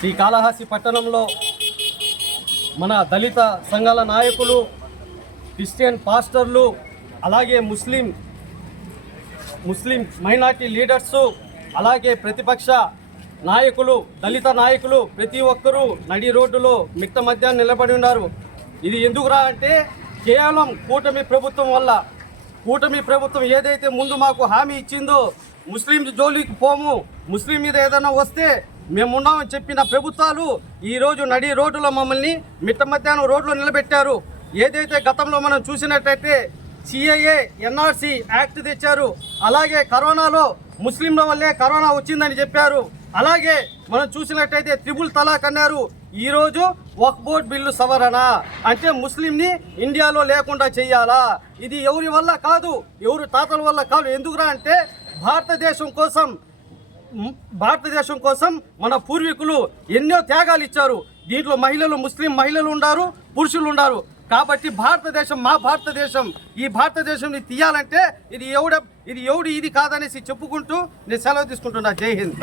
శ్రీకాళహస్తి పట్టణంలో మన దళిత సంఘాల నాయకులు, క్రిస్టియన్ పాస్టర్లు, అలాగే ముస్లిం మైనార్టీ లీడర్సు, అలాగే ప్రతిపక్ష నాయకులు, దళిత నాయకులు ప్రతి ఒక్కరూ నడి రోడ్డులో మిట్ట మధ్యాహ్నం నిలబడి ఉన్నారు. ఇది ఎందుకురా అంటే కేవలం కూటమి ప్రభుత్వం వల్ల. కూటమి ప్రభుత్వం ఏదైతే ముందు మాకు హామీ ఇచ్చిందో ముస్లిం జోలికి పోము, ముస్లిం మీద ఏదైనా వస్తే మేమున్నామని చెప్పిన ప్రభుత్వాలు ఈరోజు నడి రోడ్డులో మమ్మల్ని మిట్ట మధ్యాహ్నం రోడ్లో నిలబెట్టారు. ఏదైతే గతంలో మనం చూసినట్టయితే సిఏఏ ఎన్ఆర్సీ యాక్ట్ తెచ్చారు, అలాగే కరోనాలో ముస్లింల వల్లే కరోనా వచ్చిందని చెప్పారు. అలాగే మనం చూసినట్టయితే త్రిబుల్ తలాక్ అన్నారు. ఈరోజు వక్ఫ్ బోర్డ్ బిల్లు సవరణ అంటే ముస్లింని ఇండియాలో లేకుండా చెయ్యాలా? ఇది ఎవరి వల్ల కాదు, ఎవరి తాతల వల్ల కాదు. ఎందుకురా అంటే భారతదేశం కోసం మన పూర్వీకులు ఎన్నో త్యాగాలు ఇచ్చారు. దీంట్లో ముస్లిం మహిళలు ఉన్నారు, పురుషులు ఉన్నారు. కాబట్టి భారతదేశం మా భారతదేశం. ఈ భారతదేశంని తీయాలంటే ఇది కాదనేసి చెప్పుకుంటూ నేను సెలవు తీసుకుంటున్నా. జై హింద్.